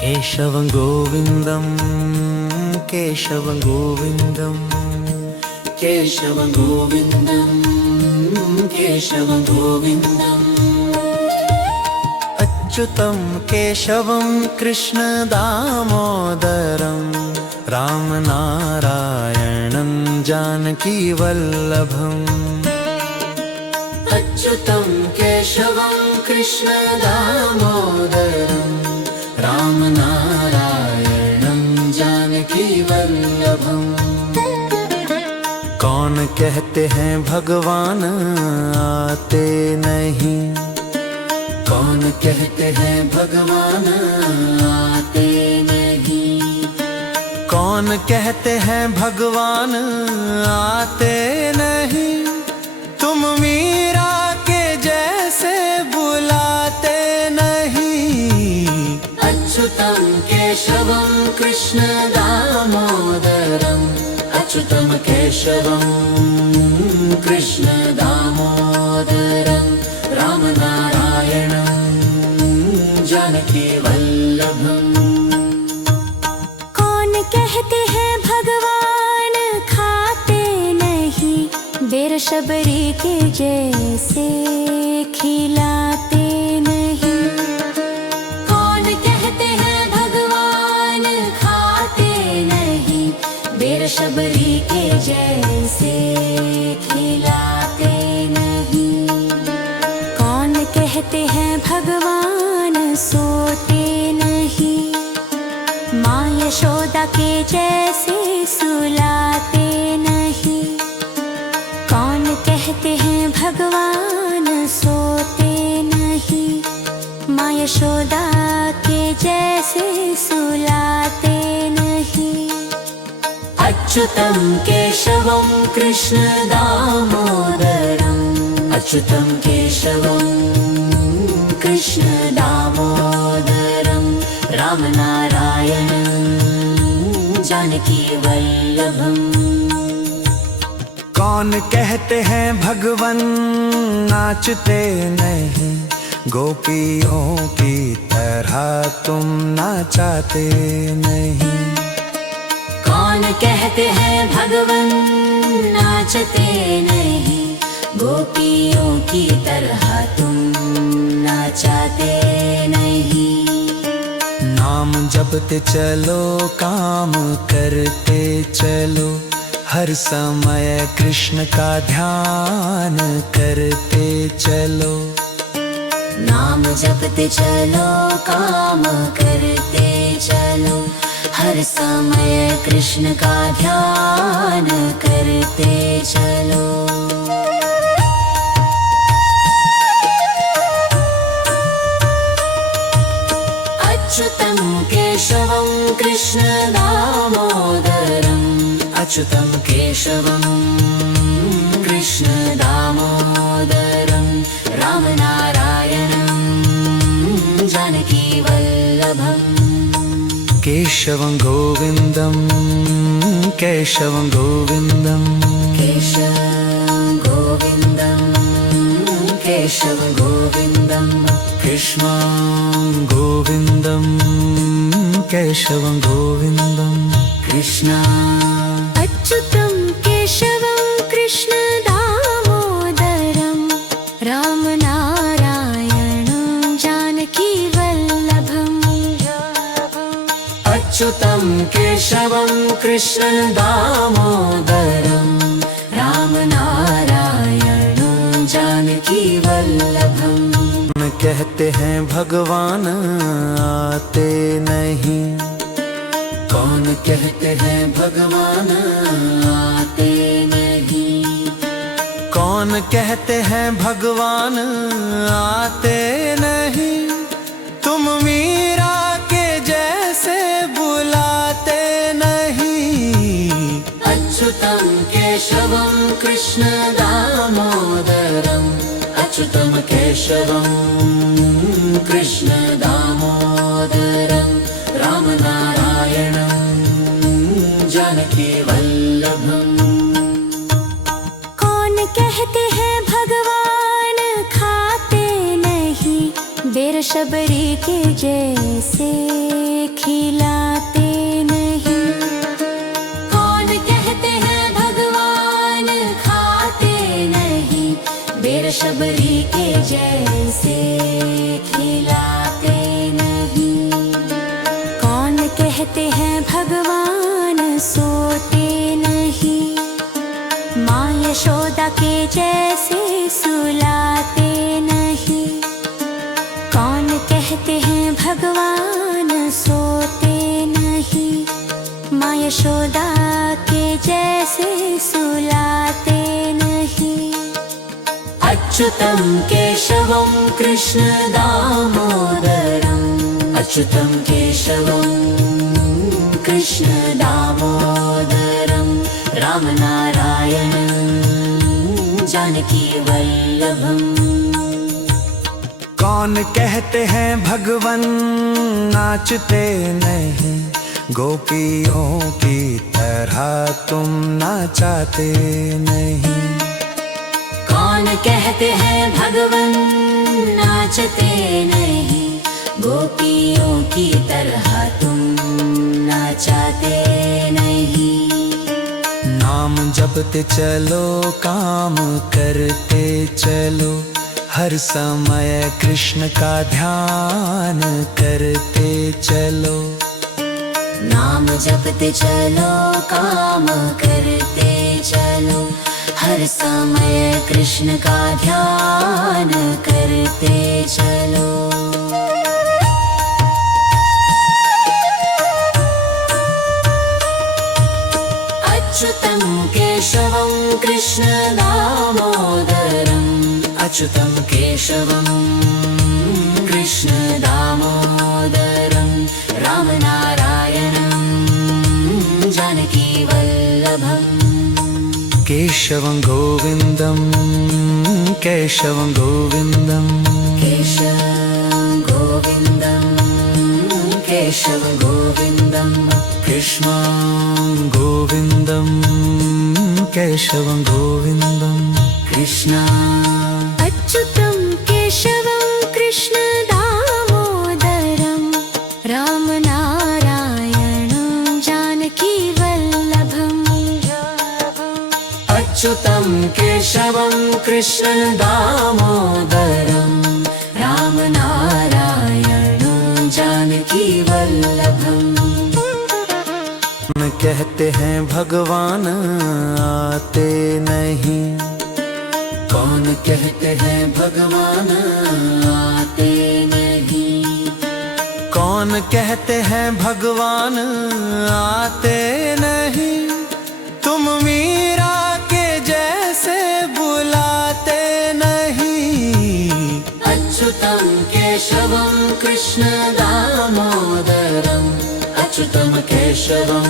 केशवं गोविन्दं केशवं गोविन्दं केशवं गोविन्दं केशवं गोविन्दम् अच्युतं केशवं कृष्णदामोदरं रामनारायणं जानकीवल्लभम् अच्युतं केशवं कृष्णदामोदरं रामनारायणं जानकीवल्लभम्। कौन कहते हैं भगवान आते नहीं, कौन कहते हैं भगवान आते नहीं, कौन कहते हैं भगवान आते नहीं, तुम मीरा के जैसे बुलाते नहीं। अच्युतं केशवं कृष्ण दामोदरम् अच्युतं केशवं कृष्ण दामोदरं रामनारायणं जानकीवल्लभम्। कौन कहते हैं भगवान खाते नहीं, बेर शबरी के जैसे खिलाते नहीं। कौन कहते हैं भगवान खाते नहीं, बेर शबरी के जैसे खिलाते नहीं। कौन कहते हैं भगवान सोते नहीं, माँ यशोदा के जैसे सुलाते नहीं। कौन कहते हैं भगवान सोते नहीं, माँ यशोदा के जैसे सुलाते नहीं। अच्युतं केशवं कृष्ण दामोदरम् अच्युतं केशवं कृष्ण दामोदरं रामनारायणं जानकीवल्लभम्। कौन कहते हैं भगवन नाचते नहीं, गोपियों की तरह तुम नाचाते नहीं। कौन कहते हैं भगवन नाचते नहीं, गोपियों की तरह तुम नाचाते नहीं। नाम जपते चलो काम करते चलो, हर समय कृष्ण का ध्यान करते चलो। नाम जपते चलो काम करते चलो, हर समय कृष्ण का ध्यान करते चलो। अच्युतं केशवं कृष्ण दामोदरम् अच्युतं केशवं कृष्ण दामोदरं रामनारायणं जानकीवल्लभम्। केशवं गोविन्दं केशवं गोविन्दं केशवं गोविन्दं केशवं गोविन्दं कृष्णं गोविन्दं केशवं गोविन्दं कृष्ण। अच्युतं केशवं कृष्ण दामोदरं रामनारायणं जानकीवल्लभम्। अच्युतं केशवं कृष्ण दामोदरं रामनारायणं जानकीवल्लभम्। कहते हैं भगवान आते नहीं, कौन कहते हैं भगवान आते नहीं, कौन कहते हैं भगवान आते नहीं, तुम मीरा के जैसे बुलाते नहीं। अच्युतं केशवं कृष्ण दामोदरम् अच्युतं केशवं कृष्ण दामोदरं रामनारायणं जानकीवल्लभम्। कौन कहते हैं भगवान खाते नहीं, बेर शबरी के जैसे यशोदा के जैसे सुलाते नहीं। अच्युतं केशवं कृष्ण दामोदरम् अच्युतं केशवं कृष्ण दामोदरं रामनारायणं जानकी वल्लभम्। कौन कहते हैं भगवन नाचते नहीं, गोपियों की तरह तुम नाचाते नहीं। कौन कहते हैं भगवन नाचते नहीं, गोपियों की तरह तुम नाचाते नहीं। नाम जपते चलो काम करते चलो, हर समय कृष्ण का ध्यान करते चलो। नाम जपते चलो काम करते चलो, हर समय कृष्ण का ध्यान करते चलो। अच्युतं केशवं कृष्ण दामोदरम् अच्युतं केशवं कृष्ण दामोदरं रामनारायणं जानकी वल्लभम्। केशवं गोविन्दं केशवं गोविन्दं केशवं गोविन्दं केशवं गोविन्दं कृष्णं गोविन्दं केशवं गोविन्दं कृष्ण। अच्युतं केशवं कृष्ण दामोदरं रामनारायणं जानकी वल्लभम्। अच्युतं केशवं कृष्ण दामोदरं रामनारायणं जानकी वल्लभम्। कहते हैं भगवान आते नहीं, कौन कहते हैं भगवान आते नहीं। कौन कहते हैं भगवान आते नहीं, तुम मीरा के जैसे बुलाते नहीं। अच्युतं केशवं कृष्ण दामोदरम् अच्युतं केशवं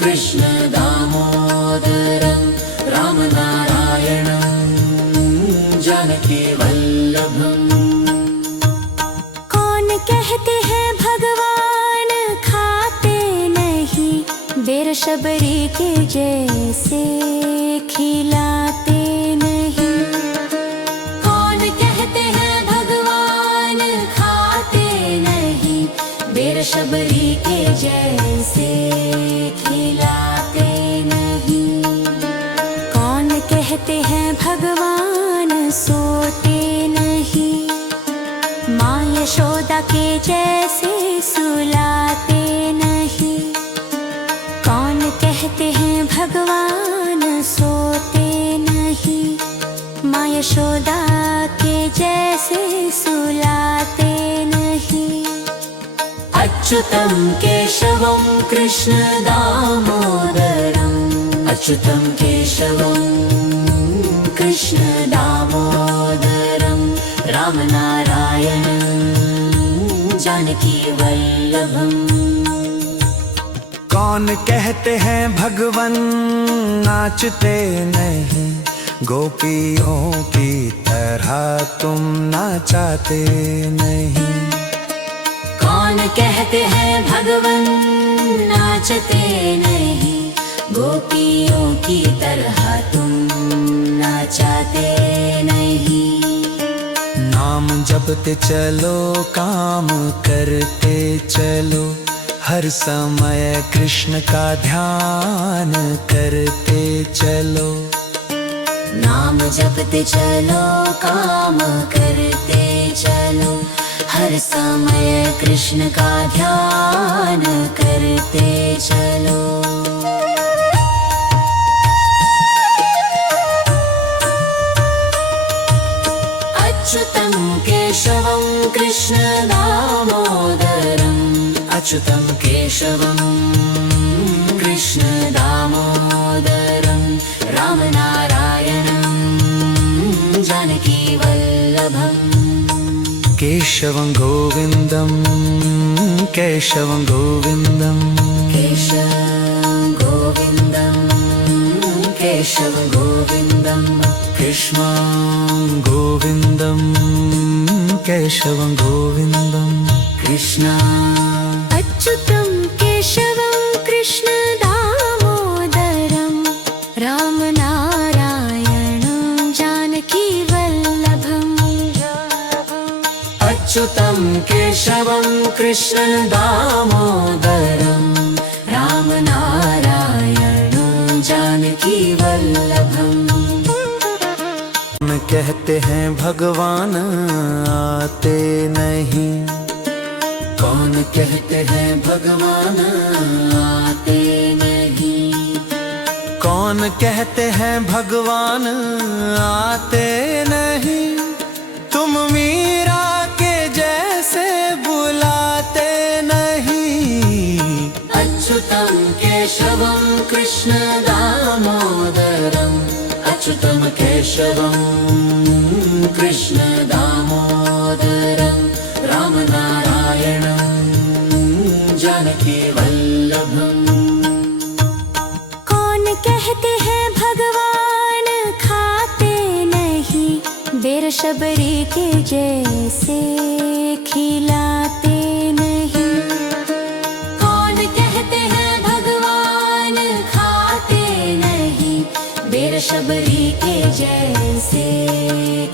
कृष्ण दामोदरं रामनारायणं जानकी वल्लभम्। कौन कहते हैं भगवान खाते नहीं, बेरशबरी के जैसे खिलाते नहीं। कौन कहते हैं भगवान खाते नहीं, बेरशबरी के जैसे खिलाते नहीं। कौन कहते हैं भगवान सोते नहीं, माँ यशोदा के जैसे सुलाते नहीं। कौन कहते हैं भगवान सोते नहीं, माँ यशोदा के जैसे सुलाते नहीं। अच्युतं केशवं कृष्ण दामोदरम् अच्युतं केशवं कृष्ण दामोदरं रामनारायणं जानकी वल्लभम्। कौन कहते हैं भगवन नाचते नहीं, गोपियों की तरह तुम नाचाते नहीं। कौन कहते हैं भगवन नाचते नहीं, गोपियों की तरह तुम नाचाते नहीं। नाम जपते चलो काम करते चलो, हर समय कृष्ण का ध्यान करते चलो। नाम जपते चलो काम करते चलो, हर समय कृष्ण का ध्यान करते चलो। अच्युतं केशवं कृष्ण दामोदरम् अच्युतं केशवं कृष्ण दामोदरं रामनारायणं जानकी वल्लभम् केशवं गोविन्दं केशवं गोविन्दं केशवं गोविन्दं केशवं गोविन्दं कृष्णं गोविन्दं केशवं गोविन्दं कृष्ण अच्युतं केशवं कृष्ण दामोदरं रामनारायणं जानकी वल्लभम् अच्युतं केशवं कृष्ण दामोदरं रामनारायणं जानकी वल्लभम् कहते हैं भगवान आते नहीं, कौन कहते हैं भगवान आते नहीं, कौन कहते हैं भगवान आते नहीं, तुम मीरा के जैसे बुलाते नहीं। अच्युतं केशवं कृष्ण दामोदरम् अच्युतं केशवं कृष्ण दामोदरं रामनारायणं जानकी वल्लभम् कौन कहते हैं भगवान खाते नहीं, बेर शबरी के जैसे खिलाते नहीं। कौन कहते हैं भगवान खाते नहीं, बेर शबरी के जैसे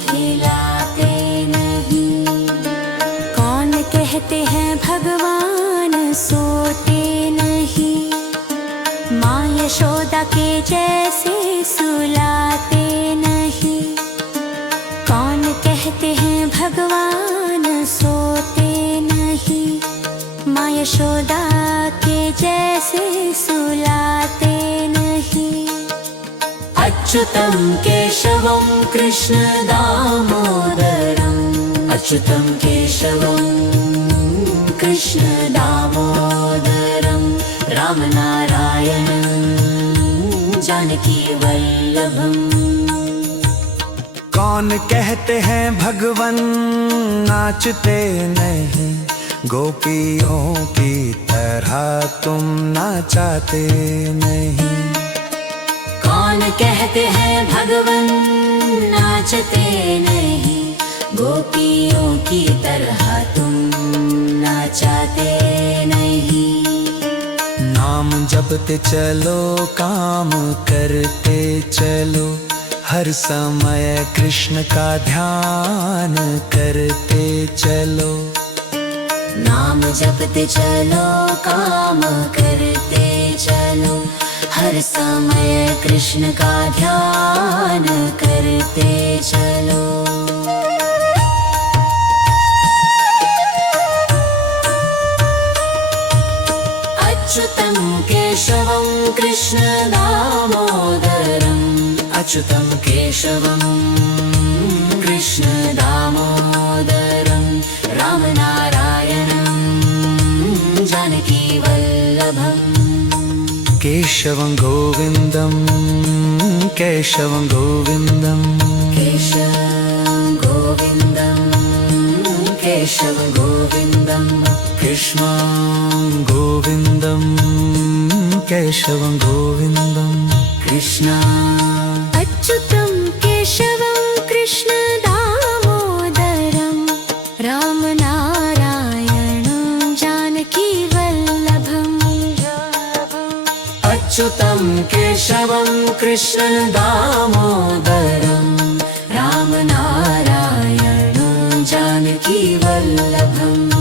खिलाते नहीं। कौन कहते हैं भगवान सोते नहीं, माँ यशोदा के जैसे सुलाते नहीं। कौन कहते हैं भगवान सोते नहीं, माँ यशोदा के जैसे सुलाते नहीं। अच्युतं केशवं कृष्ण दामोदरम् अच्युतं केशवं कृष्ण दामोदरं रामनारायणं जानकी वल्लभम् कौन कहते हैं भगवन नाचते नहीं, गोपियों की तरह तुम नाचाते नहीं। कौन कहते हैं भगवन नाचते नहीं, गोपियों की तरह तुम नाचाते नहीं। नाम जपते चलो काम करते चलो, हर समय कृष्ण का ध्यान करते चलो। नाम जपते चलो काम करते चलो, हर समय कृष्ण का ध्यान करते चलो। अच्युतं केशवं कृष्ण दामोदरम् अच्युतं केशवं कृष्ण दामोदरं रामनारायणं जानकी वल्लभम् केशवं गोविन्दं केशवं गोविन्दं केशवं गोविन्दं केशवं गोविन्दं कृष्णं गोविन्दं केशवं गोविन्दं कृष्ण अच्युतं केशवं कृष्ण दामोदरं रामनारायणं जानकी वल्लभम् अच्युतं केशवं कृष्ण दामोदरं रामनारायणं जानकी वल्लभम्